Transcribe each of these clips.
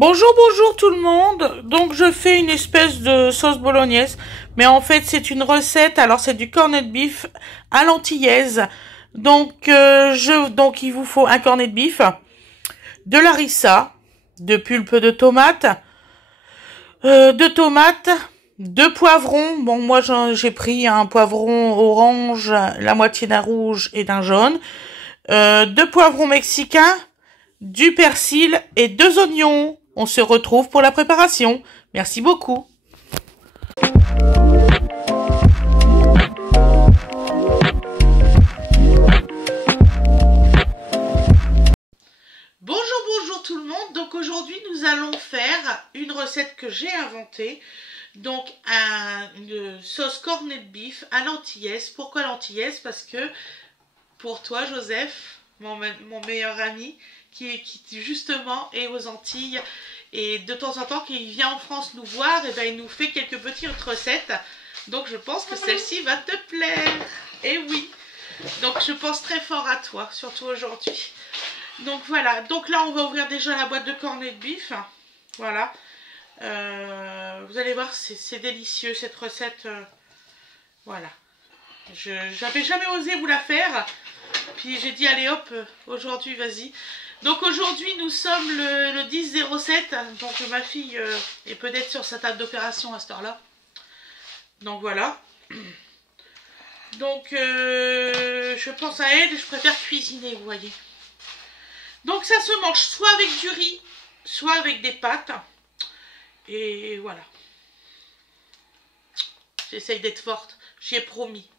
Bonjour, bonjour tout le monde. Donc je fais une espèce de sauce bolognaise, mais en fait c'est une recette. Alors c'est du corned beef à l'antillaise. Donc il vous faut un cornet de beef, de l'harissa, de pulpe de tomate, de tomates, deux poivrons. Bon moi j'ai pris un poivron orange, la moitié d'un rouge et d'un jaune, deux poivrons mexicains, du persil et deux oignons. On se retrouve pour la préparation. Merci beaucoup. Bonjour tout le monde. Donc aujourd'hui nous allons faire une recette que j'ai inventée. Donc une sauce corned beef à l'antillaise. Pourquoi l'antillaise? Parce que pour toi Joseph, mon meilleur ami, qui justement est aux Antilles, et de temps en temps quand il vient en France nous voir, et ben il nous fait quelques petites recettes. Donc je pense que celle-ci va te plaire. Et oui, donc je pense très fort à toi, surtout aujourd'hui. Donc voilà, donc là on va ouvrir déjà la boîte de corned beef. Voilà, vous allez voir, c'est délicieux cette recette. Voilà, j'avais jamais osé vous la faire, puis j'ai dit allez hop, aujourd'hui vas-y. Donc aujourd'hui nous sommes le 10-07, donc ma fille est peut-être sur sa table d'opération à cette heure-là. Donc voilà. Donc je pense à elle, je préfère cuisiner, vous voyez. Donc ça se mange soit avec du riz, soit avec des pâtes. Et voilà. J'essaye d'être forte, j'y ai promis.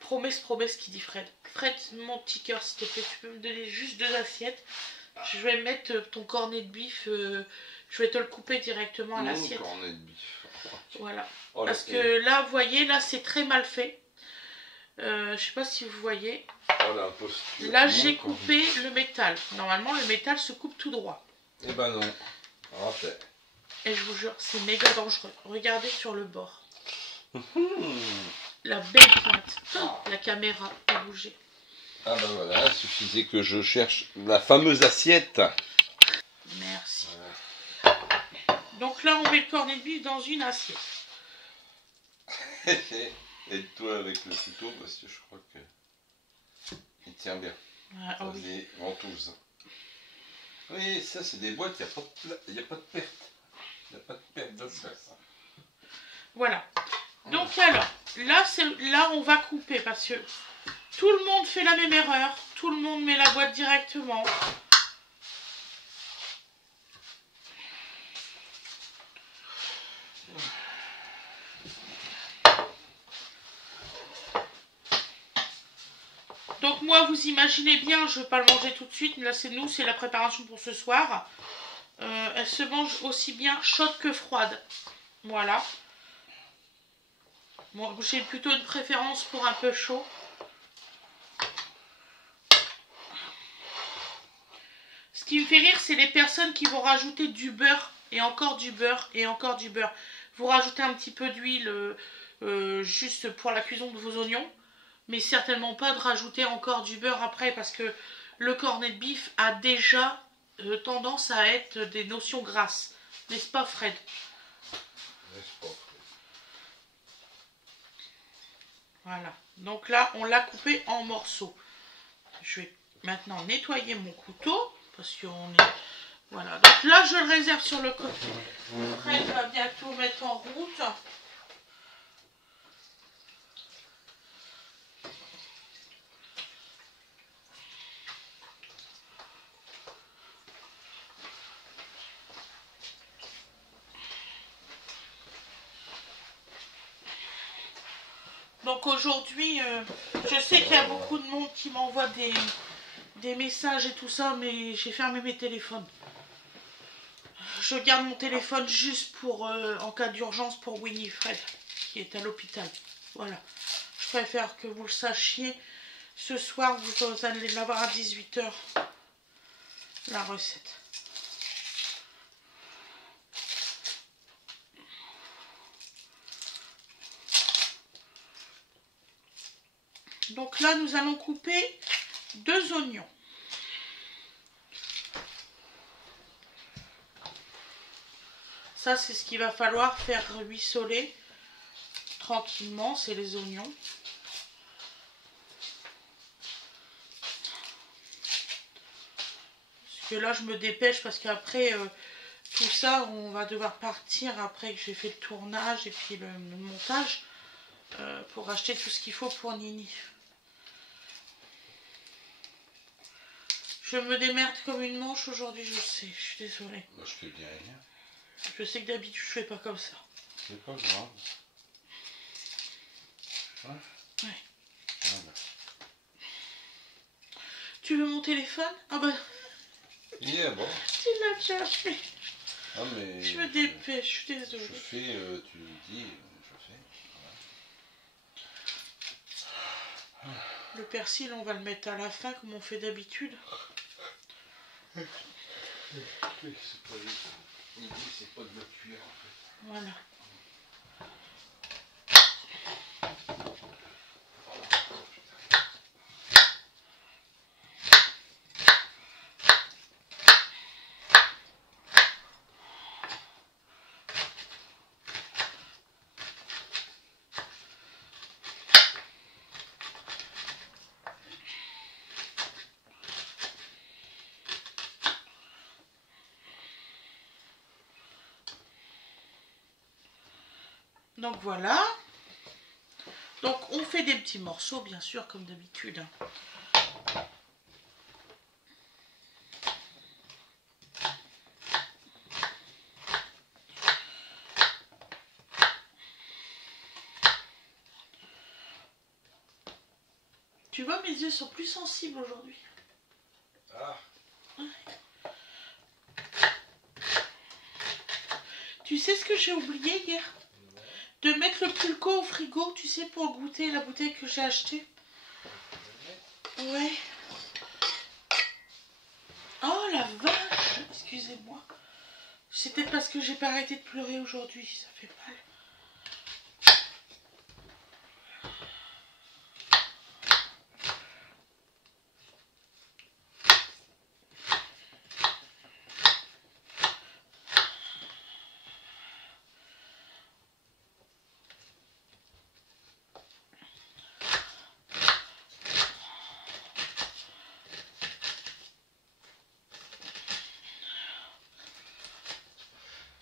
Promesse qui dit Fred. Fred, mon petit cœur, s'il te plaît, tu peux me donner juste 2 assiettes. Je vais mettre ton cornet de beef, je vais te le couper directement à l'assiette. Cornet de beef. Voilà. Oh, parce que là, vous voyez, là, c'est très mal fait. Je sais pas si vous voyez. Oh, là, j'ai coupé le métal. Normalement, le métal se coupe tout droit. Eh ben non. Raté. Et je vous jure, c'est méga dangereux. Regardez sur le bord. La belle pointe. La caméra a bougé. Ah ben voilà, il suffisait que je cherche la fameuse assiette. Merci. Donc là, on met le cornet de beef dans une assiette. Aide-toi avec le couteau parce que je crois que il tient bien. Ah, ça oui. Des ventouses. Oui, ça c'est des boîtes, il n'y a pas de perte. Il n'y a pas de perte de place. Voilà. Donc alors, là on va couper parce que tout le monde fait la même erreur. Tout le monde met la boîte directement. Donc moi, vous imaginez bien, je ne vais pas le manger tout de suite. Là, c'est la préparation pour ce soir. Elle se mange aussi bien chaude que froide. Voilà. Bon, j'ai plutôt une préférence pour un peu chaud. Ce qui me fait rire, c'est les personnes qui vont rajouter du beurre et encore du beurre et encore du beurre. Vous rajoutez un petit peu d'huile juste pour la cuisson de vos oignons, mais certainement pas de rajouter encore du beurre après parce que le corned beef a déjà tendance à être des notions grasses. N'est-ce pas, Fred? N'est-ce pas? Voilà. Donc là, on l'a coupé en morceaux. Je vais maintenant nettoyer mon couteau parce qu'on est... Voilà. Donc là, je le réserve sur le côté. Fred va bientôt mettre en route. Donc aujourd'hui, je sais qu'il y a beaucoup de monde qui m'envoie des messages et tout ça, mais j'ai fermé mes téléphones. Je garde mon téléphone juste pour en cas d'urgence pour Winifred, qui est à l'hôpital. Voilà. Je préfère que vous le sachiez. Ce soir, vous allez l'avoir à 18 h, la recette. Donc là, nous allons couper 2 oignons. Ça, c'est ce qu'il va falloir faire ruisseler tranquillement, c'est les oignons. Parce que là, je me dépêche parce qu'après, tout ça, on va devoir partir après que j'ai fait le tournage et puis le montage pour acheter tout ce qu'il faut pour Nini. Je me démerde comme une manche aujourd'hui, je sais, je suis désolée. Moi, je te dis rien. Je sais que d'habitude, je fais pas comme ça. C'est pas grave. Hein? Ouais. Voilà. Tu veux mon téléphone? Ah bah... Yeah, bon. Tu l'as déjà fait. Ah, mais Je me dépêche, je suis désolée. Je fais, tu dis, je fais. Voilà. Le persil, on va le mettre à la fin comme on fait d'habitude. L'idée, c'est pas de le cuire en fait. Voilà. Donc voilà. Donc on fait des petits morceaux, bien sûr, comme d'habitude. Tu vois, mes yeux sont plus sensibles aujourd'hui. Ah. Tu sais ce que j'ai oublié hier? De mettre le pulco au frigo, tu sais, pour goûter la bouteille que j'ai achetée. Ouais. Oh la vache! Excusez-moi. C'est peut-être parce que j'ai pas arrêté de pleurer aujourd'hui, ça fait mal.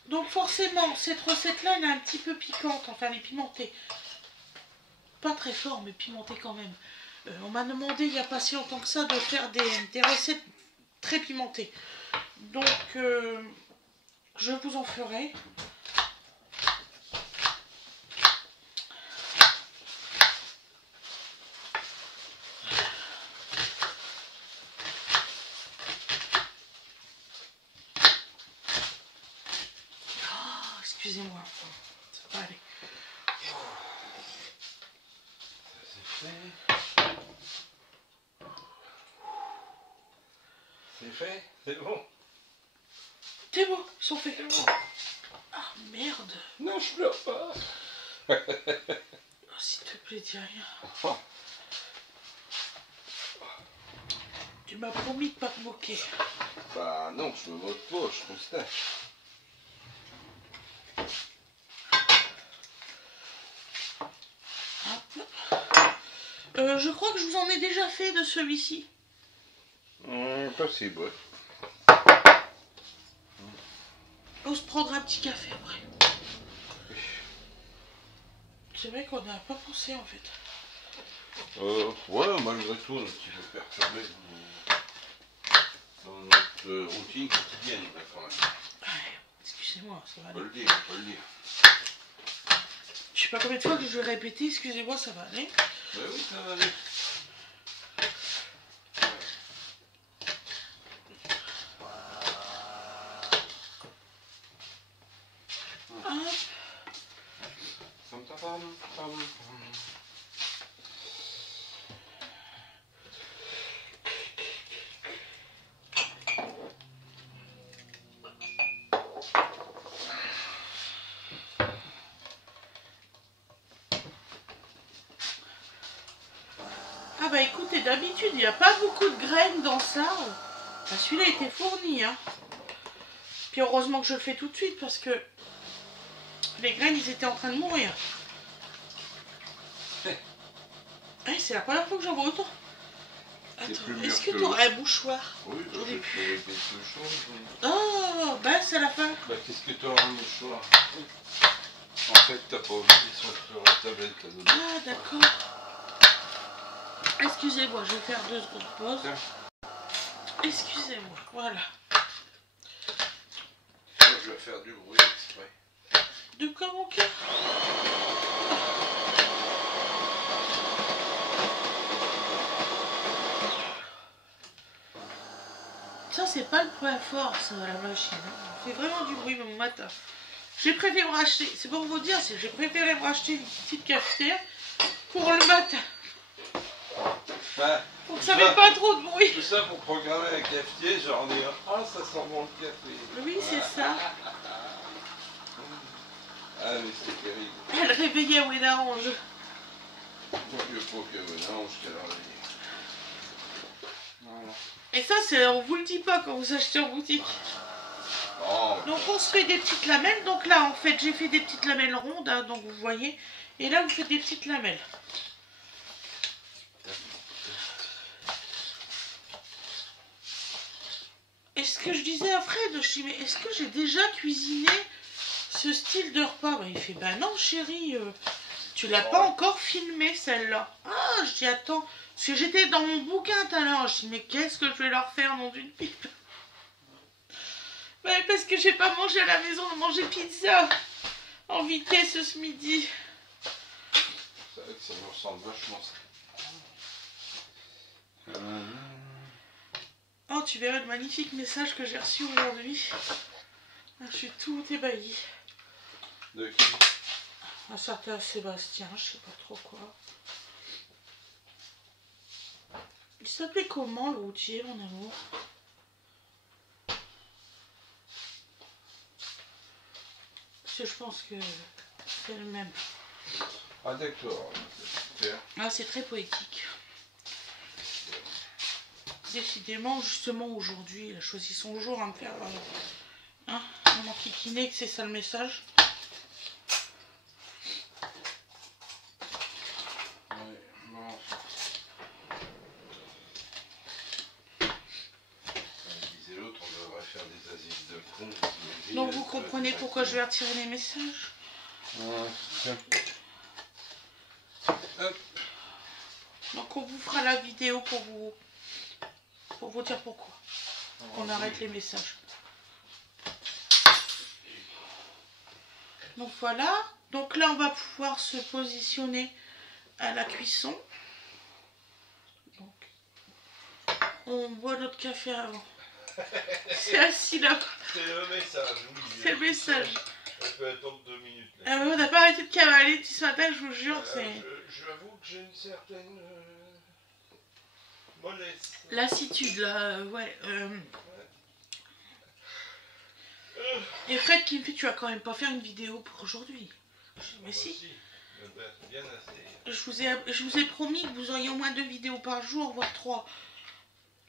Donc forcément, cette recette-là, elle est un petit peu piquante, enfin elle est pimentée. Pas très fort, mais pimentée quand même. On m'a demandé il n'y a pas si longtemps que ça de faire des recettes très pimentées. Donc, je vous en ferai. Oh, excusez-moi, ça va aller. Ça, c'est fait. C'est fait? C'est bon? C'est bon, ils sont faits. Ah merde. Non, je pleure pas. Oh, s'il te plaît, dis rien. Tu m'as promis de pas te moquer. Bah non, je me moque pas, je constate. Je crois que je vous en ai déjà fait de celui-ci. Possible, ouais. On se prendra un petit café après. C'est vrai qu'on n'a pas pensé en fait. Ouais, malgré tout, on est un petit peu perturbé dans notre routine quotidienne, là, quand même. Ouais, excusez-moi, ça va On peut aller. le dire, on peut le dire. Je sais pas combien de fois que je vais répéter, excusez-moi, ça va aller. Mais oui, ça va aller. Pardon. Ah bah écoutez, et d'habitude, il n'y a pas beaucoup de graines dans ça. Bah, celui-là était fourni. Hein. Puis heureusement que je le fais tout de suite parce que les graines, ils étaient en train de mourir. Ouais, c'est la première fois que j'en vois autant. Attends, est-ce que tu aurais un mouchoir? Oui, je vais trouver quelque chose. Oh, bah c'est à la fin. Bah, qu'est-ce que tu auras un mouchoir? En fait, t'as pas vu, ils sont sur la tablette là-dedans. Ah, d'accord. Excusez-moi, je vais faire 2 secondes de pause. Tiens. Excusez-moi, voilà. Je vais faire du bruit exprès. De quoi, mon cœur? Ça, c'est pas le point fort, ça, la machine. C'est vraiment du bruit, même au matin. J'ai préféré me racheter, c'est pour vous dire, j'ai préféré me racheter une petite cafetière pour le matin. Bah, pour que ça fait pas trop de bruit. Tout ça pour programmer un cafetier, genre dire ah ça sent bon le café. Oui, c'est ça. Ah mais c'est terrible. Elle réveillait Wenange. Il faut que Wenange qu'elle réveille. Voilà. Et ça, on vous le dit pas quand vous achetez en boutique. Oh, donc on se fait des petites lamelles. Donc là, en fait, j'ai fait des petites lamelles rondes, hein, donc vous voyez. Et là, vous faites des petites lamelles. Est-ce que je disais à Fred, je dis, mais est-ce que j'ai déjà cuisiné ce style de repas? Bah, il fait, bah non chérie, tu l'as pas encore filmé celle-là. Ah, je dis, attends, parce que j'étais dans mon bouquin tout à l'heure, je dis, mais qu'est-ce que je vais leur faire dans une pipe? Ouais, parce que j'ai pas mangé à la maison, on a mangé pizza en vitesse ce midi. C'est vrai que ça me ressemble vachement ça. Oh, tu verrais le magnifique message que j'ai reçu aujourd'hui. Je suis tout ébahie. De qui? Un certain Sébastien, je sais pas trop quoi. Il s'appelait comment le routier, mon amour? Parce que je pense que c'est le même. Ah d'accord, super. Ah, c'est très poétique. Décidément, justement aujourd'hui, il a choisi son jour à me faire mon kikiner, que c'est ça le message. Ouais, bon. Disait l'autre, on devrait faire des asiles de con. Donc vous comprenez pourquoi je vais retirer les messages. Ouais, tiens. Hop. Donc on vous fera la vidéo pour vous dire pourquoi. On arrête les messages. Donc voilà. Donc là on va pouvoir se positionner à la cuisson. Donc on boit notre café avant. C'est assis là. C'est le message, oui. C'est le message. On peut attendre 2 minutes. Là. Ah, on n'a pas arrêté de cavaler depuis ce matin, je vous jure. J'avoue que j'ai une certaine mollesse. Lassitude là, ouais. Et Fred qui me fait, tu vas quand même pas faire une vidéo pour aujourd'hui. Je dis, mais si. Bien assez. Je vous ai promis que vous auriez au moins 2 vidéos par jour, voire 3.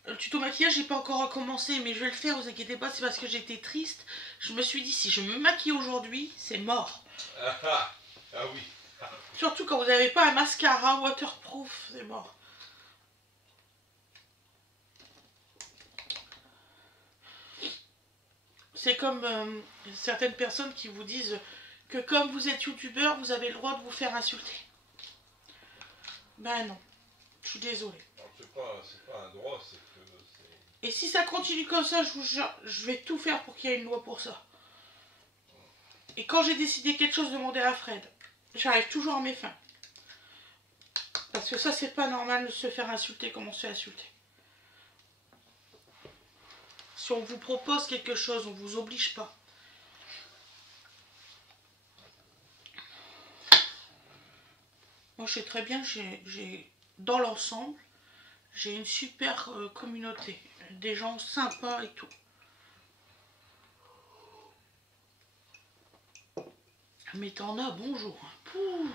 Le tuto maquillage, j'ai pas encore recommencé, mais je vais le faire, vous inquiétez pas, c'est parce que j'étais triste. Je me suis dit, si je me maquille aujourd'hui, c'est mort. Ah oui. Surtout quand vous n'avez pas un mascara waterproof, c'est mort. C'est comme certaines personnes qui vous disent que comme vous êtes youtubeur, vous avez le droit de vous faire insulter. Ben non, je suis désolée. C'est pas un droit, c'est que c'est... Et si ça continue comme ça, je vous jure, je vais tout faire pour qu'il y ait une loi pour ça. Et quand j'ai décidé quelque chose, demander à Fred. J'arrive toujours à mes fins. Parce que ça, c'est pas normal de se faire insulter comme on se fait insulter. Si on vous propose quelque chose, on vous oblige pas. Moi, je sais très bien, dans l'ensemble, j'ai une super communauté. Des gens sympas et tout. Mais t'en as, bonjour. Pouh.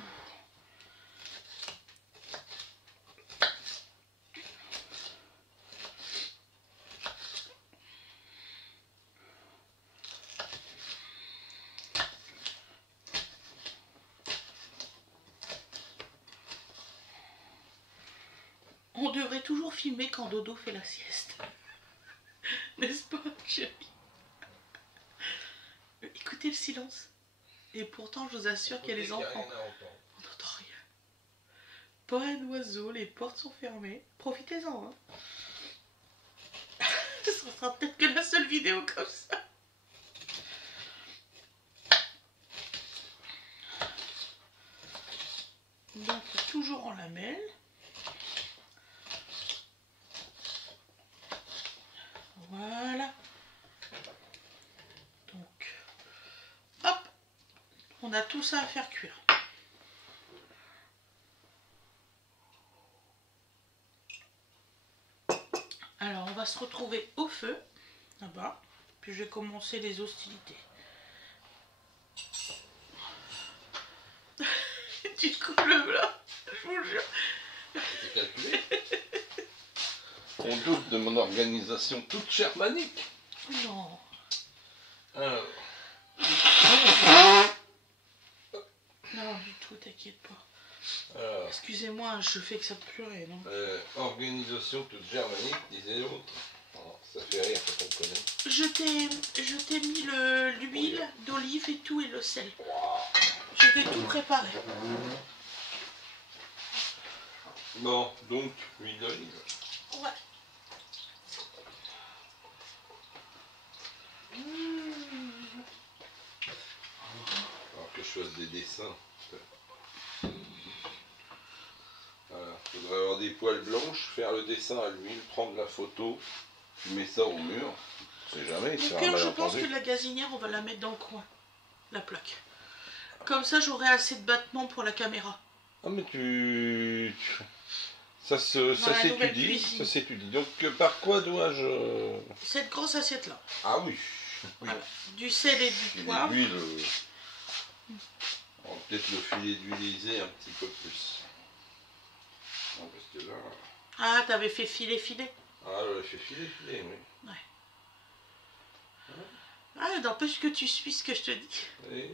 On devrait toujours filmer quand Dodo fait la sieste. N'est-ce pas, chérie? Écoutez le silence. Et pourtant, je vous assure qu'il y a les enfants. On n'entend rien. Pas un oiseau, les portes sont fermées. Profitez-en, hein. Ce sera peut-être que la seule vidéo comme ça. Donc, toujours en lamelles. Voilà. Donc, hop, on a tout ça à faire cuire. Alors, on va se retrouver au feu, là-bas, puis je vais commencer les hostilités. Tu te coupes le blanc, je vous le jure. C'est calculé. On doute de mon organisation toute germanique. Non. Alors. Non, du tout, t'inquiète pas. Alors. Excusez-moi, je fais que ça pleurer, non? Organisation toute germanique, disait l'autre. Oh, ça fait rire quand on connaît. Je t'ai mis l'huile d'olive et tout et le sel. Je t'ai tout préparé. Bon, donc, huile d'olive. Ouais. Alors que je fasse des dessins. Voilà. Il faudrait avoir des poils blanches, faire le dessin à l'huile, prendre la photo, tu mets ça au mur. On sait jamais, c'est un Pierre, je malentendu. pense que la gazinière, on va la mettre dans le coin. La plaque. Comme ça, j'aurai assez de battements pour la caméra. Ah mais ça s'étudie, ça s'étudie. Donc par quoi dois-je... Cette grosse assiette-là. Ah oui. Voilà. Du sel et du poivre. L'huile, on va peut-être le filer d'huiliser un petit peu plus. Non, parce que là... Ah, t'avais fait filer. Ah, j'avais fait filer, oui. Ouais. Ah, n'empêche que tu suis ce que je te dis. Et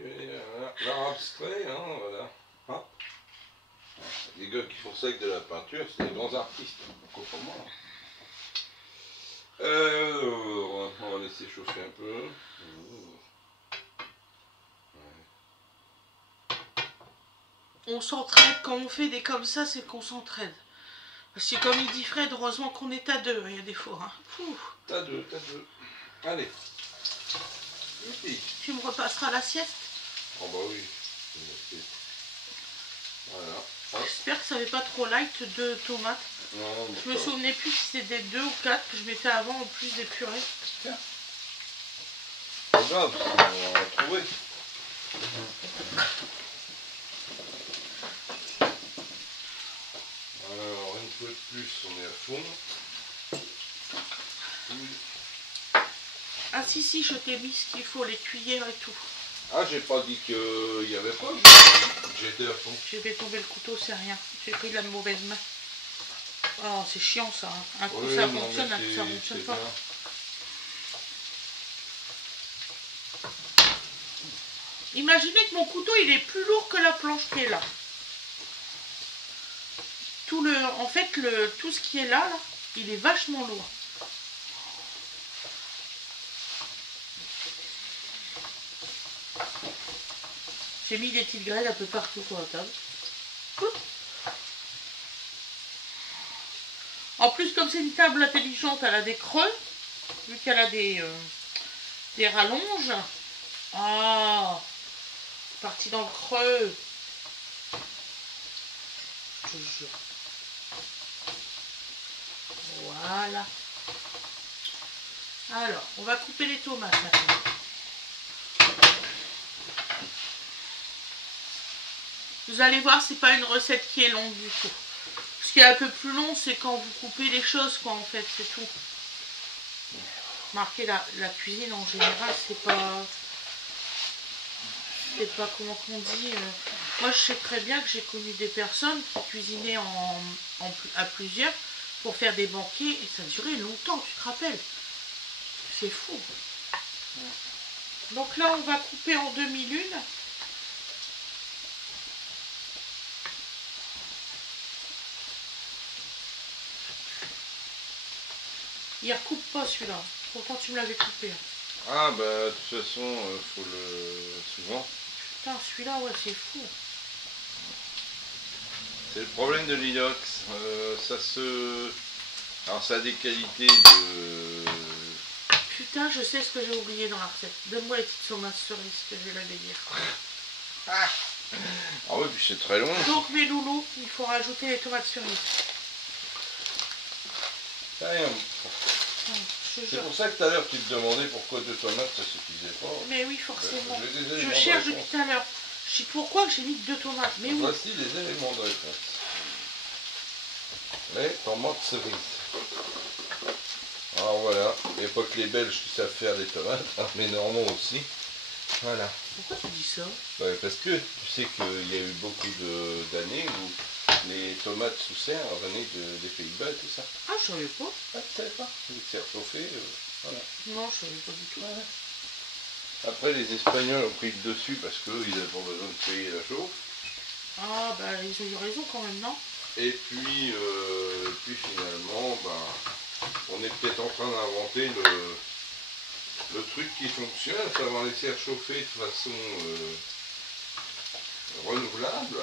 l'art abstrait, hein, voilà. Ah. Les gars qui font ça avec de la peinture, c'est des grands artistes. Autrement. On va laisser chauffer un peu. On s'entraide quand on fait des comme ça, c'est qu'on s'entraide. Parce que comme il dit Fred, heureusement qu'on est à deux, il y a des fois. Hein. T'as deux. Allez. Oui. Tu me repasseras l'assiette? Oh bah oui. Voilà. J'espère que ça n'avait pas trop light de tomates. Non, je me souvenais plus si c'était 2 ou 4 que je mettais avant en plus des purées. Pas grave, on va trouver. Alors, une fois de plus, on est à fond. Ah si, je t'ai mis ce qu'il faut, les cuillères et tout. Ah, j'ai pas dit qu'il y avait pas, j'étais à fond. J'ai fait tomber le couteau, c'est rien. J'ai pris de la mauvaise main. Oh, c'est chiant ça. Hein. Un coup ça fonctionne, un coup ça fonctionne pas. Bien. Imaginez que mon couteau il est plus lourd que la planche qui est là. En fait, tout ce qui est là, il est vachement lourd. J'ai mis des petites graines un peu partout sur la table. En plus, comme c'est une table intelligente, elle a des creux, vu qu'elle a des rallonges. Ah, parti dans le creux. Je te jure. Voilà. Alors, on va couper les tomates maintenant. Vous allez voir, c'est pas une recette qui est longue du tout. Ce qui est un peu plus long, c'est quand vous coupez les choses, quoi, en fait, c'est tout. Marquez la cuisine en général, c'est pas comment qu'on dit. Moi, je sais très bien que j'ai connu des personnes qui cuisinaient à plusieurs pour faire des banquets et ça durait longtemps, tu te rappelles? C'est fou. Donc là, on va couper en demi-lune. Il recoupe pas celui-là. Pourtant tu me l'avais coupé. Ah bah de toute façon, faut le souvent. Putain, celui-là, ouais, c'est fou. C'est le problème de l'inox. Ça se. Alors ça a des qualités de. Putain, je sais ce que j'ai oublié dans la recette. Donne-moi les petites tomates cerises que je vais la délire. Ah oui, puis c'est très long. Donc mes loulous, il faut rajouter les tomates cerises. Rien. Je C'est jure. pour ça que tout à l'heure tu te demandais pourquoi 2 tomates ça suffisait pas. Mais oui, forcément. J'ai des Je éléments cherche de depuis réponse. tout à l'heure. Je sais pourquoi j'ai mis 2 tomates. Mais oui. Voici les éléments de réponse. Les tomates cerises. Alors voilà, il n'y a pas que les Belges qui savent faire des tomates, hein, mais Normands aussi. Voilà. Pourquoi tu dis ça? Ouais, parce que tu sais qu'il y a eu beaucoup d'années où les tomates sous serre venaient des Pays-Bas et tout ça. Ah, je savais pas. Ah, tu savais pas? Les serres chauffées, voilà. Non, je savais pas du tout. Voilà. Après, les Espagnols ont pris le dessus parce qu'ils n'avaient pas besoin de payer la chauffe. Ah, bah, ils ont eu raison quand même, non? Et puis finalement, ben, on est peut-être en train d'inventer le truc qui fonctionne, à savoir les serres chauffées de façon renouvelable,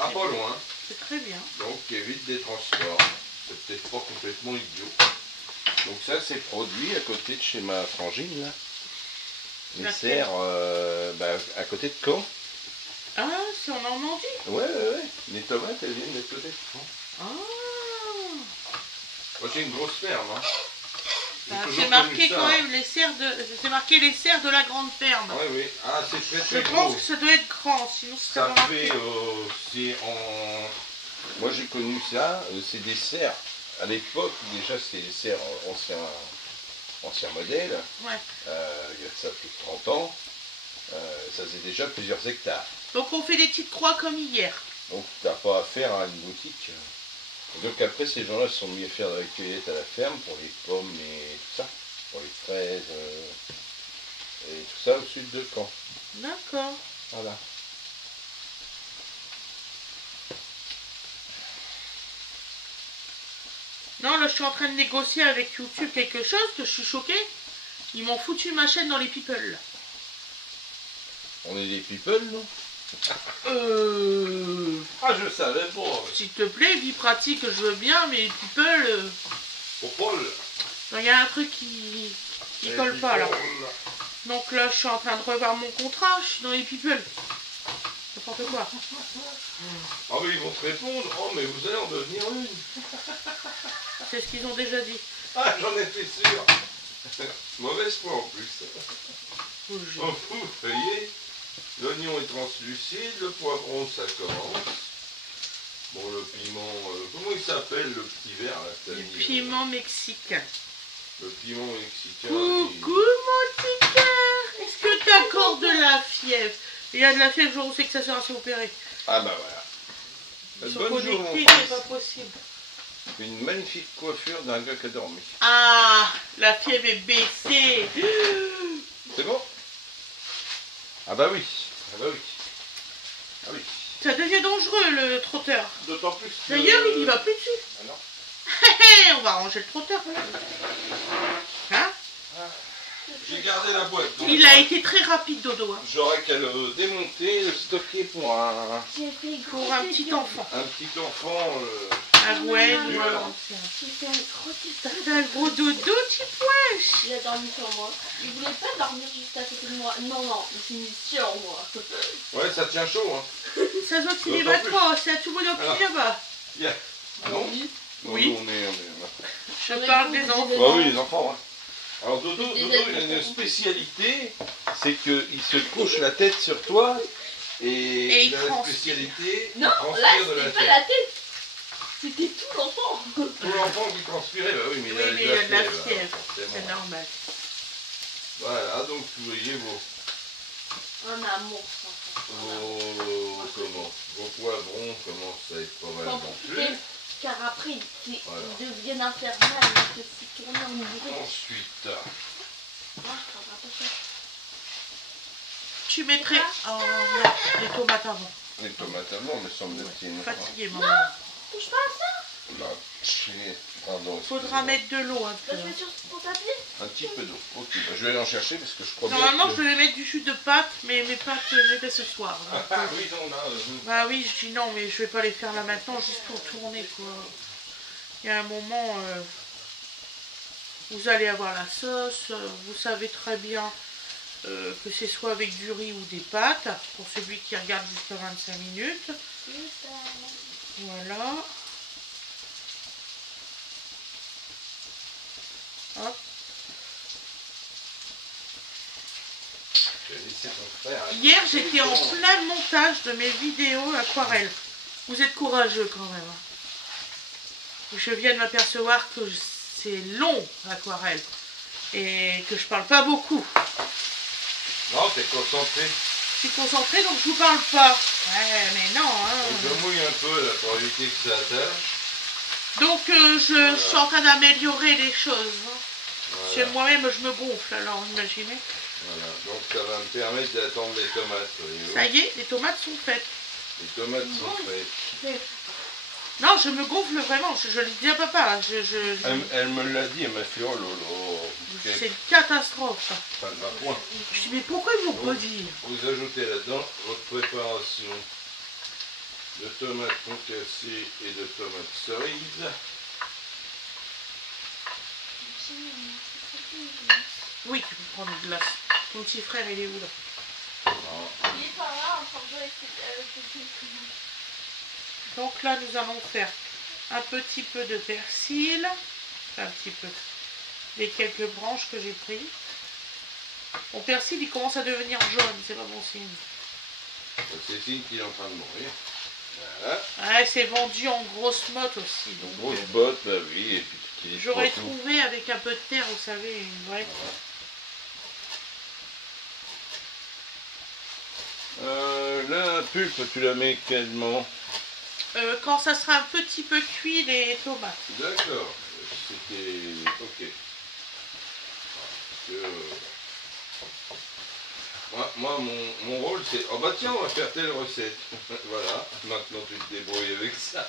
à pas loin, C'est très bien. donc qui évite des transports. C'est peut-être pas complètement idiot. Donc ça c'est produit à côté de chez ma frangine là. Les Laquelle? serres à côté de Caen. Ah, c'est en Normandie? Ouais. Les tomates elles viennent de côté de Caen. Ah, Moi j'ai une grosse ferme. Hein. J'ai bah, toujours c'est marqué connu ça, quand hein. même les serres de... C'est marqué les serres de la grande ferme. Ah oui, ah c'est très Je très pense gros. que ça doit être grand, sinon ce serait Ça pas marqué. fait, c'est en... Moi j'ai connu ça, c'est des serres. À l'époque, déjà c'était des serres ancien modèle. Ouais. Il y a de ça plus de 30 ans. Ça faisait déjà plusieurs hectares. Donc on fait des petites croix comme hier. Donc tu n'as pas affaire à une boutique. Et donc après ces gens-là se sont mis à faire de la cueillette à la ferme pour les pommes et tout ça. Pour les fraises et tout ça au sud de Caen. D'accord. Voilà. Non, là je suis en train de négocier avec YouTube quelque chose que je suis choquée. Ils m'ont foutu ma chaîne dans les people. Là. On est des people, non? Ah, je savais pas. S'il te plaît, vie pratique, je veux bien, mais les people... Pour Paul. Il y a un truc qui colle pas là. Donc là, je suis en train de revoir mon contrat, je suis dans les people. N'importe quoi. Ah mais ils vont te répondre, oh mais vous allez en devenir une. C'est ce qu'ils ont déjà dit. Ah j'en étais sûr. Mauvaise foi en plus. Oh, je- Oh, vous voyez, l'oignon est translucide, le poivron ça commence. Bon le piment, comment il s'appelle le petit verre là que t'as Du mis, piment mexicain. Le piment mexicain. Coucou mon petit cœur. Est-ce que tu accordes de la fièvre? Il y a de la fièvre, je sais que ça sera assez opéré. Ah bah voilà. Ils sont Bonne journée, connectés, mon c'est pas fils. possible. Une magnifique coiffure d'un gars qui a dormi. Ah, la fièvre est baissée. C'est bon? Ah bah oui. Ah bah oui. Ah oui. Ça devient dangereux le trotteur. D'autant plus que... D'ailleurs, il y va plus dessus. Ah non. On va ranger le trotteur. Hein? J'ai gardé la boîte. donc Il a été très rapide, Dodo. Hein. j'aurais qu'à le démonter, le stocker pour un Pour un petit enfant. petit enfant. À Gwen. Dur. J'ai fait un gros T'as tête. fait un gros dodo, tu poèches. Il a dormi sur moi. Il voulait pas dormir juste à côté de moi. Non, il s'est mis sur moi. Ouais, ça tient chaud. Hein. Ça se voit qu'il est D'autant plus. vacances, c'est à tout le monde Alors. qui là-bas. Non Oui. Oui. Non, on est... Je parle des enfants. Bah oui, les enfants. Hein. Alors Dodo, Des il a une spécialité, c'est qu'il se couche la tête sur toi et il a la transpire. spécialité, il Non, là, transpire de la c'était pas tête. la tête. C'était tout l'enfant. Tout l'enfant qui transpirait, bah oui, mais Oui, mais il y a de la fièvre. forcément. C'est normal. Voilà, donc vous voyez Un amour sans vos poivrons commencent à être pas mal Sans gonflés. profiter, car après, Voilà. ils deviennent infernales. Ils te font tourner en bourré. Ensuite, Ah, je parlerai pas ça. Tu mettrais... Oh non, les tomates avant. les tomates avant, me semble-t-il. Fatigué, maman. Touche pas à ça. Bah, Pardon. Faudra excusez-moi. mettre de l'eau un peu. Je mets sur ton tapis. Un petit peu d'eau. Ok, bah, je vais aller en chercher parce que je crois bien Normalement, que... je devais mettre du jus de pâte, mais mes pâtes, je les fais ce soir. Donc, Ah oui, non, là... bah oui, je dis non, mais je vais pas les faire là maintenant, juste pour tourner, quoi. Il y a un moment, vous allez avoir la sauce, vous savez très bien que c'est soit avec du riz ou des pâtes, pour celui qui regarde jusqu'à 25 minutes. Voilà. Hop. Je vais laisser ton frère. Hier, j'étais en plein montage de mes vidéos aquarelles. Vous êtes courageux quand même. Je viens de m'apercevoir que c'est long l'aquarelle et que je parle pas beaucoup. Non, t'es concentré. Je suis concentrée donc je vous parle pas. Ouais, mais non. Hein. Je mouille un peu là pour éviter que ça attache. Donc je suis en train d'améliorer les choses. Hein. Parce que Voilà. moi-même je me gonfle alors, imaginez. Voilà. Donc ça va me permettre d'attendre les tomates. voyez-vous. Ça y est, les tomates sont faites. Les tomates sont faites. Non, je me gonfle vraiment, je le dis à papa. Elle me l'a dit, elle m'a fait oh lolo. C'est une catastrophe. Enfin, de ma point. Je dis mais pourquoi ils m'ont pas dit? Vous ajoutez là-dedans votre préparation de tomates concassées et de tomates cerises. Oui, tu peux prendre une glace. Ton petit frère, il est où là? Il est pas là en train de jouer avec le Donc là, nous allons faire un petit peu de persil. Enfin, un petit peu. Les quelques branches que j'ai pris. Mon persil, il commence à devenir jaune. C'est pas bon signe. C'est signe qu'il est en train de mourir. Voilà. Ouais, c'est vendu en grosse motte aussi. Donc, Grosse botte, bah oui, et puis tu utilises j'aurais pas tout. trouvé avec un peu de terre, vous savez, une vraie. La pulpe, tu la mets quellement? Quand ça sera un petit peu cuit, les tomates. D'accord, c'était... ok. Parce que, moi, mon rôle, c'est... Oh bah tiens, on va faire telle recette. Voilà, maintenant tu te débrouilles avec ça.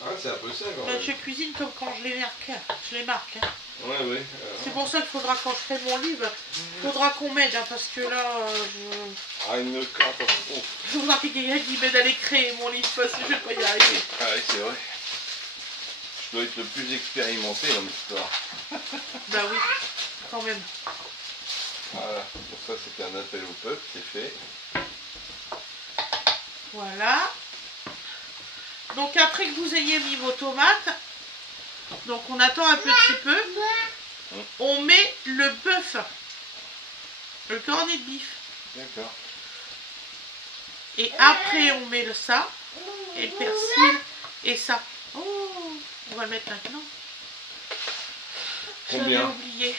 Ah, c'est un peu ça quand Là, même. je cuisine comme quand je les marque. Je les marque. Hein. Ouais, ouais. C'est pour ça qu'il faudra, quand je ferai mon livre, il faudra qu'on m'aide, hein, parce que là, Ah, une crampe. Oh. il faudra qu'il y ait quelqu'un qui m'aide à l'écrire, mon livre, parce que je vais pas y arriver. Ah oui, c'est vrai. Je dois être le plus expérimenté dans l'histoire. Bah oui, quand même. Voilà, pour ça c'était un appel au peuple, c'est fait. Voilà. Donc après que vous ayez mis vos tomates, donc on attend un petit peu, on met le bœuf, le cornet de bif. D'accord. Et après on met ça, et le persil, et ça. Oh, on va le mettre maintenant. J'avais Combien? oublié.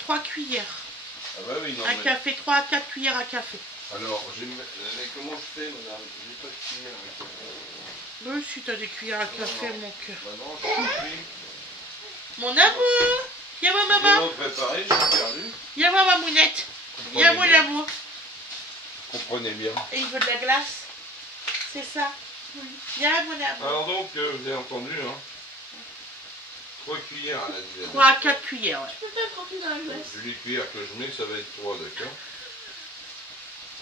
3 cuillères. Ah bah oui, non Un mais... café, 3 à 4 cuillères à café. Alors, mais comment je fais, madame? J'ai pas de cuillère avec moi. Oui, si t'as des cuillères à café, non. mon cœur. Bah non, je suis pris. Mon amour! Viens voir C'est maman! bon préparé, je suis perdu. Viens voir ma mounette! Viens mon amour! Comprenez bien. Et il veut de la glace? C'est ça? Oui. Viens mon amour! Alors donc, vous avez entendu, hein? 3 cuillères, elle a dit. la 3 à dame. 4 cuillères, ouais. Je peux pas tremper dans la Donc, glace. les cuillères que je mets, ça va être 3, d'accord?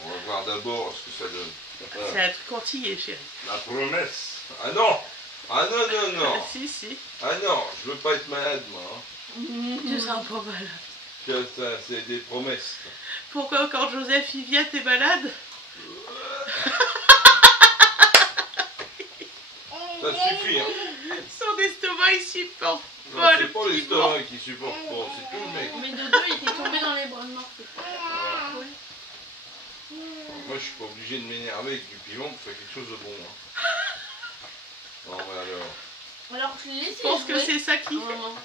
On va voir d'abord ce que ça donne. Voilà. C'est un truc antillais, chérie. La promesse. Ah non! Ah non, non, non! Si, si. Ah non, je veux pas être malade, moi. Hein. Tu sens pas mal. Que ça, c'est des promesses. Pourquoi quand Joseph il vient, t'es malade? Ça suffit, hein. Son estomac il supporte Non, pas c'est le pas petit l'estomac qui supporte pas, c'est tout le mec. Mais Dodo il était tombé dans les bras de Morphée. Voilà. Moi, je suis pas obligé de m'énerver avec du piment pour faire quelque chose de bon. Hein. Non, mais alors. Alors je l'ai laissé Je pense jouer. que c'est ça qui Un fait. moment.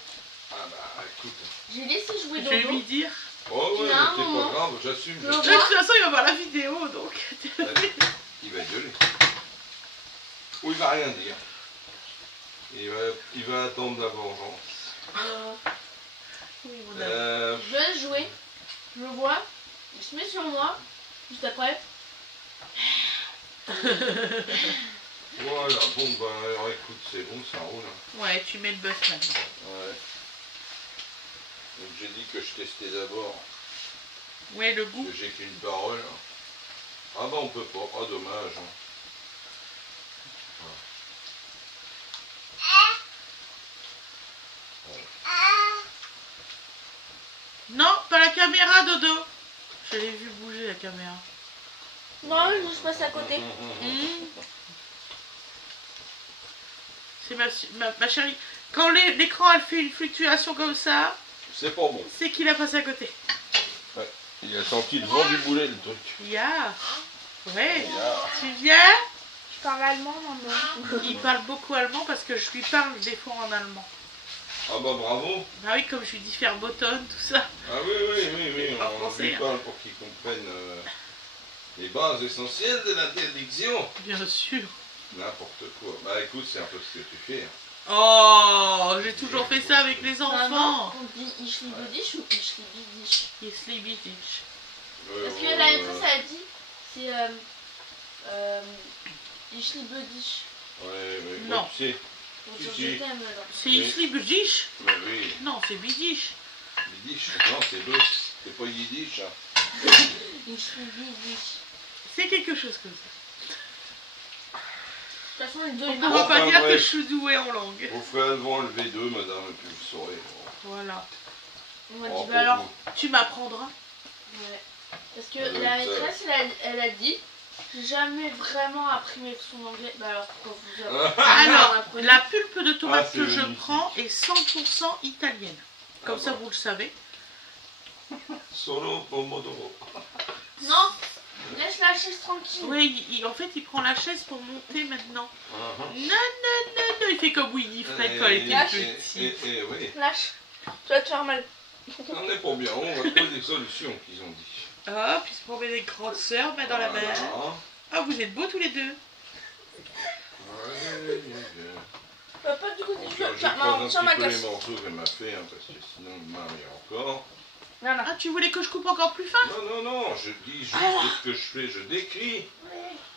Ah bah, écoute. J'ai laissé jouer Je vais Dodo. lui dire. Oh ouais, Il y a mais un c'est pas moment. grave, j'assume. Non, De j'assume. toute façon, il va voir la vidéo, donc. Il va gueuler. Ou il va rien dire. Il va attendre la vengeance. Oui, mon amour. Je laisse jouer. Je le vois. Il se met sur moi. Juste après. Voilà, bon bah alors écoute, c'est bon, ça roule. Hein. Ouais, tu mets le bœuf maintenant. Ouais. Donc j'ai dit que je testais d'abord. Ouais, le goût. J'ai qu'une parole. Ah bah on peut pas, ah dommage. Hein. Non, pas la caméra, Dodo. Je l'ai vu bouger la caméra. Non, je passe à côté. C'est ma chérie. Quand l'écran elle fait une fluctuation comme ça, C'est pas bon. c'est qu'il a passé à côté. Ouais. Il a senti le vent du boulet le truc. Ya. Ouais. Ya. Tu viens? Je parle allemand, maman. Il parle beaucoup allemand parce que je lui parle des fois en allemand. Ah bah bravo. Ah oui, comme je lui dis faire botton, tout ça. Ah oui, En on français, lui parle pour qu'il comprenne les bases essentielles de l'interdiction. Bien sûr. N'importe quoi. Bah écoute, c'est un peu ce que tu fais. Hein. Oh, j'ai toujours fait ça avec les enfants. Maman, on dit ich liebe dich ou ich liebe dich? Ich liebe dich. Parce que la maîtresse a dit, c'est ich liebe dich. Ouais, Non. Ouais, tu sais. Donc Si, je si. t'aime alors. C'est ich liebe dich? Bah oui. Non, c'est bidish. Yiddish. Non, c'est deux. C'est pas Yiddish. Hein. Ich liebe dich. C'est quelque chose comme ça. De toute façon, les deux, On ils ne marchent. pourra pas Enfin, dire que bref. je suis douée en langue. Vous ferez devant le V2, madame, et puis vous saurez. Voilà. On m'a Oh, dit, bah alors, pour Tu m'apprendras. ouais. Parce que Ouais, la ça- maîtresse, elle a dit, j'ai jamais vraiment appris mes leçons d'anglais. Bah alors, pourquoi vous avez... vous. Alors, apprenez. la pulpe de tomate Ah, c'est que je magnifique. prends est 100% italienne. Comme Ah ça, bon. vous le savez. Solo pomodoro. Non, laisse la chaise tranquille. Oui, en fait, il prend la chaise pour monter maintenant. Uh-huh. Non, non, non, non. Il fait comme Winifred quand il Lâche. était petit. Oui. Lâche, tu vas te faire mal. On est pas bien, on va trouver des solutions qu'ils ont dit. Hop, il se promène des grandes sœurs, main dans la main. Voilà. Ah, vous êtes beaux tous les deux. Ouais. Pas du côté Donc, du je cœur. Tiens, croise maman, un tiens petit ma peu les casse. morceaux qu'elle m'a fait, hein, parce que sinon demain il y a encore. Non, non. Ah, tu voulais que je coupe encore plus fin? Non, je dis juste ce que je fais, je décris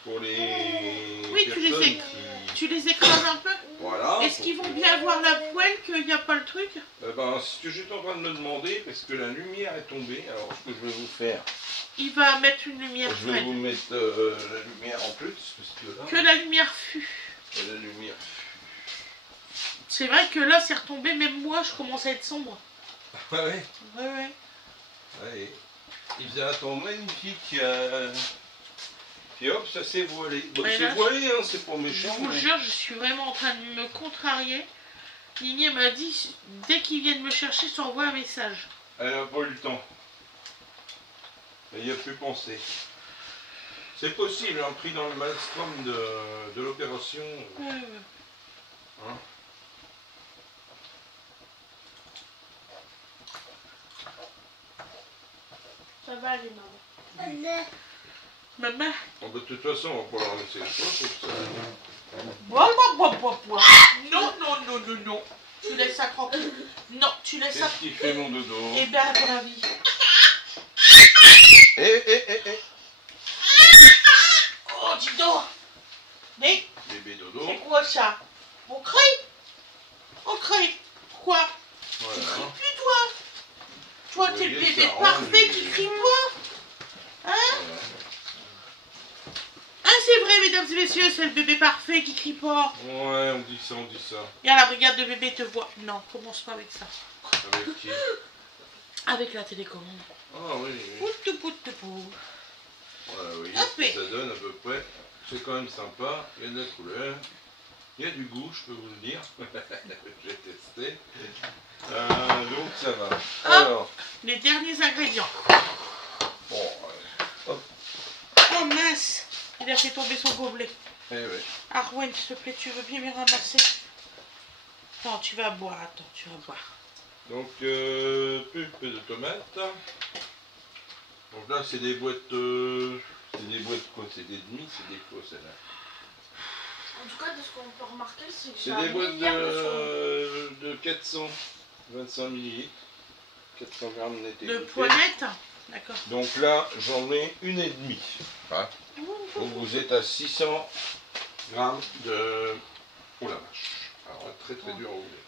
pour les Oui, tu les personnes éc- qui... Tu les écrases un peu? Voilà. Est-ce qu'ils vont bien voir la poêle, qu'il n'y a pas le truc? Eh ben, ce que j'étais en train de me demander, parce que la lumière est tombée, alors ce que je vais vous faire, Il va mettre une lumière je vais Fred. vous mettre la lumière en plus, parce que là, Que la lumière fut. la lumière... C'est vrai que là, c'est retombé, même moi, je commence à être sombre. Ah ouais. Ouais. Allez. Il faisait un temps magnifique. Puis hop, ça s'est voilé. Bon, Ouais, c'est là, voilé, hein, c'est pas Je méchant. vous mais- jure, je suis vraiment en train de me contrarier. Ligné m'a dit, dès qu'ils viennent me chercher, je t'envoie un message. Elle n'a pas eu le temps. Elle n'y a plus pensé. C'est possible, hein, pris dans le maelstrom de l'opération. Ouais. Hein. Ça va aller, maman. Maman. Bon, bah, de toute façon, on va pas leur laisser le choix pour ça. Non. Tu laisses ça tranquille. Non, tu laisses ça. Qu'est-ce qui fait mon dodo? Eh bien, à ton avis. Eh. Oh, dis donc. Mais, Bébé dodo. c'est quoi ça? On crie? On crie. Pourquoi? Tu Voilà. cries plus, toi? Toi, Vous t'es le voyez, bébé ça rend parfait les- qui crie pas. Hein? Voilà. Ah, c'est vrai, mesdames et messieurs, c'est le bébé parfait qui crie pas. Ouais, on dit ça. Regarde, la brigade de bébé te voit. Non, commence pas avec ça. Avec qui? Avec la télécommande. Ah oui. Pout. Voilà, oui, Hop, ce que ça donne à peu près. C'est quand même sympa, il y a de la couleur, il y a du goût, je peux vous le dire. J'ai testé. Donc ça va. Alors, Les derniers ingrédients. bon, hop, Oh mince, il a fait tomber son gobelet. eh ouais. Arwen, s'il te plaît, tu veux bien me ramasser? Non, tu vas boire, attends, tu vas boire. Donc, pulpe de tomates. Donc là, c'est des boîtes. C'est des boîtes quoi? C'est des demi, c'est des quoi celle-là? En tout cas, de ce qu'on peut remarquer, c'est que C'est un des boîtes milliard de de 425 ml. 400 grammes net et De goûté. poignette. D'accord. Donc là, j'en mets une et demie. Hein. Donc vous êtes à 600 grammes de... Oh la vache. Alors très très dur à ouvrir.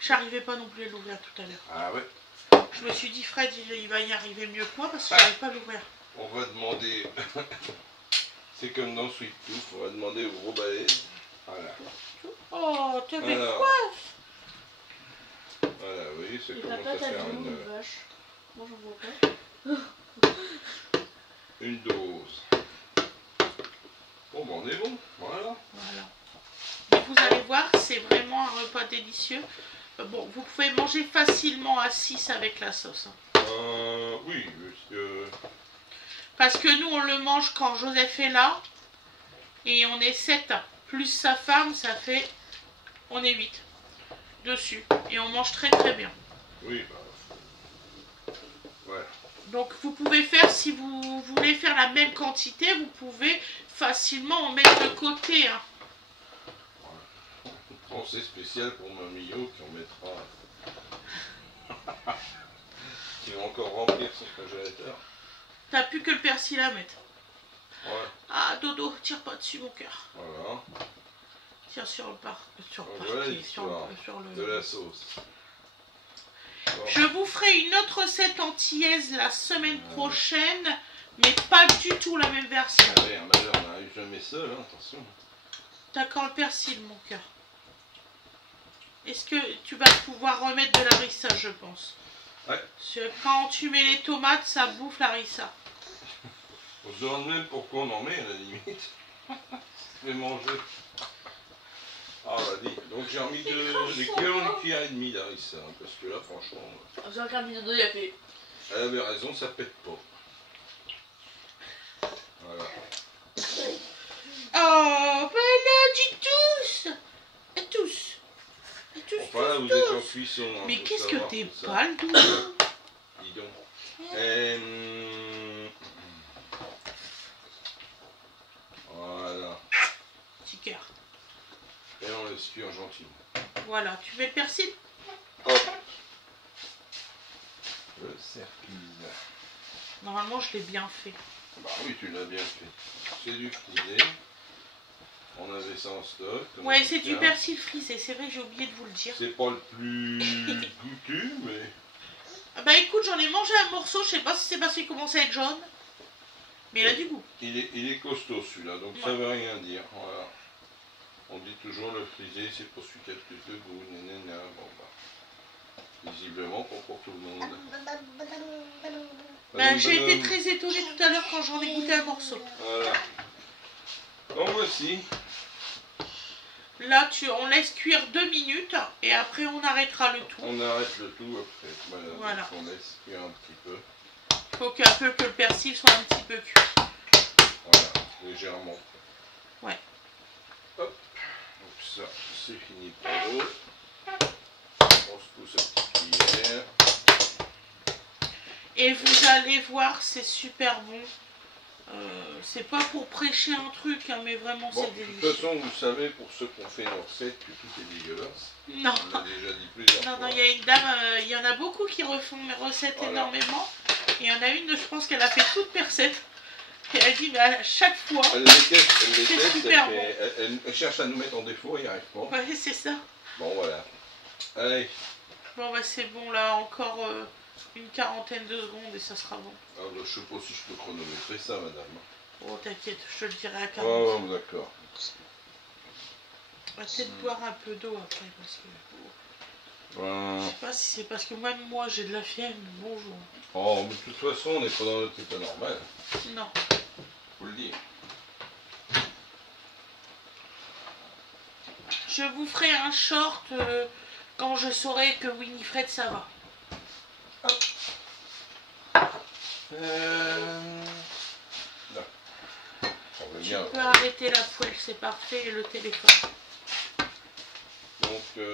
J'arrivais pas non plus à l'ouvrir tout à l'heure. Ah ouais. Je me suis dit, Fred, il va y arriver mieux que moi parce que j'arrive pas à l'ouvrir. On va demander... C'est comme dans Sweet Tooth, on va demander au gros balèze. Voilà. Oh, tu avais Alors. quoi? Voilà, vous voyez, ça Et commence papa, à t'as faire vu une vache? Moi, j'en vois pas. une dose. Bon, ben on est bon, voilà. Voilà. Et vous allez voir, c'est vraiment un repas délicieux. Bon, vous pouvez manger facilement à 6 avec la sauce. Oui, Parce que nous, on le mange quand Joseph est là. Et on est 7. Plus sa femme, ça fait... On est 8 dessus. Et on mange très très bien. oui, bah... Voilà. Donc vous pouvez faire, si vous voulez faire la même quantité, vous pouvez facilement en mettre de côté. Hein. Pensée spéciale pour Mamillo qui en mettra... qui va encore remplir son congélateur. T'as plus que le persil à mettre. Ouais. Ah, Dodo, tire pas dessus mon cœur. Voilà. Tire sur le sur le Voilà parquet, l'histoire sur le... de la sauce. Bon. Je vous ferai une autre recette antillaise la semaine prochaine, mais pas du tout la même version. Ah merde, alors on n'arrive jamais seul, hein, attention. T'as quand le persil, mon cœur. Est-ce que tu vas pouvoir remettre de la harissa, je pense? Ouais. Parce que quand tu mets les tomates, ça bouffe la harissa. On se demande même pourquoi on en met à la limite. Je vais manger. Ah bah dis, donc j'ai remis des cuillères et demie d'harissa, hein, parce que là franchement, J'ai regardé une vidéo, il a fait. elle avait raison, ça pète pas. Voilà. Oh, ben là, tu tousses. Et tous. Et tous, Enfin là vous êtes en cuisson. Hein, mais faut qu'est-ce que savoir t'es tout ça. pâle, Dodo? Dis donc. Voilà. Petit cœur. Et on laisse cuire gentiment. Voilà, tu mets le persil? Hop. Le cercueil. Normalement, je l'ai bien fait. Bah oui, tu l'as bien fait. C'est du frisé. On avait ça en stock. Ouais, c'est du persil frisé, c'est vrai, j'ai oublié de vous le dire. C'est pas le plus goûtu, mais... Ah bah écoute, j'en ai mangé un morceau, je sais pas si c'est parce qu'il commençait à être jaune. Mais il a du goût. Il est costaud celui-là, donc ça veut rien dire. Voilà. On dit toujours le frisé, c'est pour celui qui a le plus de goût. Nanana. Bon bah. Visiblement pas pour tout le monde. Bah, j'ai été très étonnée tout à l'heure quand j'en ai goûté un morceau. Voilà. Donc voici. Là, on laisse cuire 2 minutes et après on arrêtera le tout. On arrête le tout après. Voilà. On laisse cuire un petit peu. Il faut qu'un peu que le persil soit un petit peu cuit. Voilà, légèrement. Ouais. Hop. Donc ça, c'est fini pour l'eau. On se pousse à petite cuillère. Et vous allez voir, c'est super bon. C'est pas pour prêcher un truc, hein, mais vraiment Bon, c'est de délicieux. toute façon, vous savez, pour ceux qui ont fait nos recettes, que tout est dégueulasse. Non. On l'a déjà dit plusieurs Non, fois. non, il y a une dame, il y en a beaucoup qui refont mes recettes Voilà. énormément. Et il y en a une, je pense qu'elle a fait toutes mes recettes. Et elle dit, mais à chaque fois, Elle les teste, super elle cherche à nous mettre en défaut, elle n'y arrive pas. ouais, c'est ça. Bon, voilà. Allez. Bon, bah c'est bon, là, encore une quarantaine de secondes et ça sera bon. Alors, je sais pas si je peux chronométrer ça, madame. Oh, t'inquiète, je te le dirai à 40. Oh, d'accord. On va peut-être boire un peu d'eau après, parce que... Je Voilà. sais pas si c'est parce que même moi, j'ai de la fièvre, bonjour. Oh, mais de toute façon, on n'est pas dans notre état normal. Non. Faut le dire. Je vous ferai un short quand je saurai que Winifred, ça va. Là. On veut Tu bien. peux arrêter la poêle, c'est parfait, et le téléphone. Donc,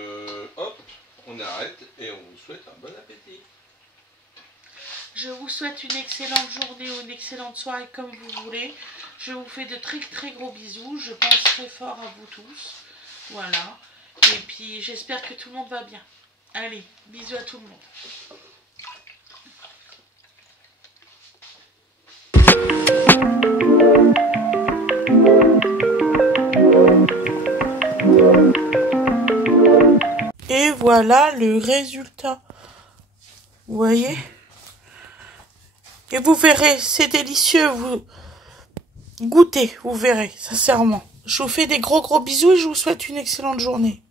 hop, on arrête et on vous souhaite un bon appétit. Je vous souhaite une excellente journée ou une excellente soirée comme vous voulez. Je vous fais de très très gros bisous. Je pense très fort à vous tous. Voilà. Et puis j'espère que tout le monde va bien. Allez, bisous à tout le monde. voilà le résultat. Vous voyez? Et vous verrez, c'est délicieux. Vous goûtez, vous verrez, sincèrement. Je vous fais des gros bisous et je vous souhaite une excellente journée.